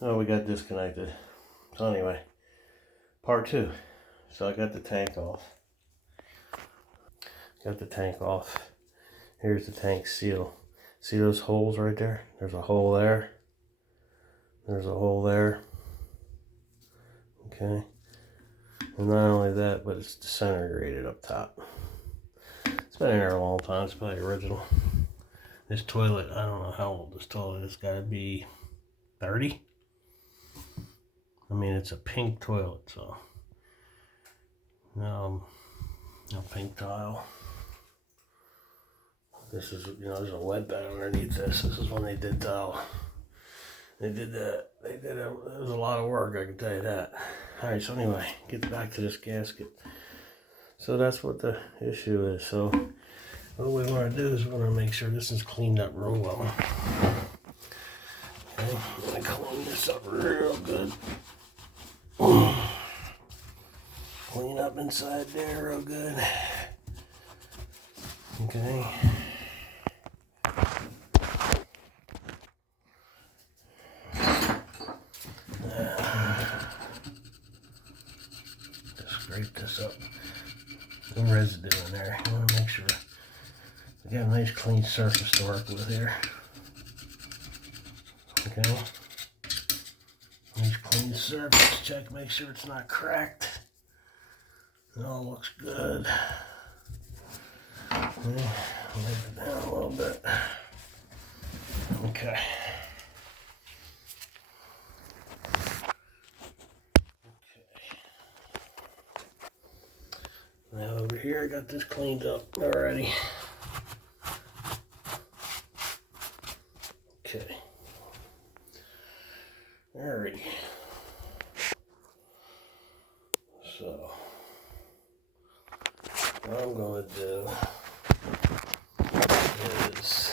Oh, we got disconnected. So anyway, part 2. So I got the tank off. Here's the tank seal. See those holes right there? There's a hole there. There's a hole there. Okay. And not only that, but it's disintegrated up top. It's been in there a long time. It's probably original. This toilet, I don't know how old this toilet is. Got to be 30. I mean, it's a pink toilet, so no pink tile. This is, there's a lead bed underneath this. This is when they did tile. They did that. It was a lot of work, I can tell you that. All right, so anyway, get back to this gasket. So that's what the issue is. So what we want to do is we want to make sure this is cleaned up real well. Okay, I'm going to clean this up real good. Clean up inside there real good. Okay. Just scrape this up. No residue in there. You want to make sure we got a nice clean surface to work with here. Okay. Nice clean surface. Check, make sure it's not cracked. It all looks good. Okay. Lay it down a little bit. Okay. Now over here, I got this cleaned up already. Okay. Alrighty. So, what I'm going to do is,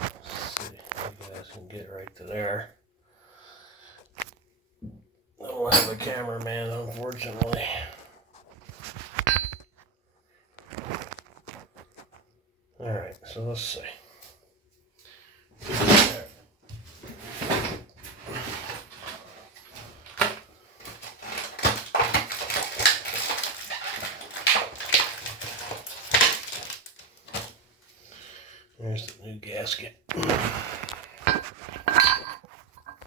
let's see if you guys can get right to there. I don't have a cameraman, unfortunately. Alright, so let's see. There's the new gasket.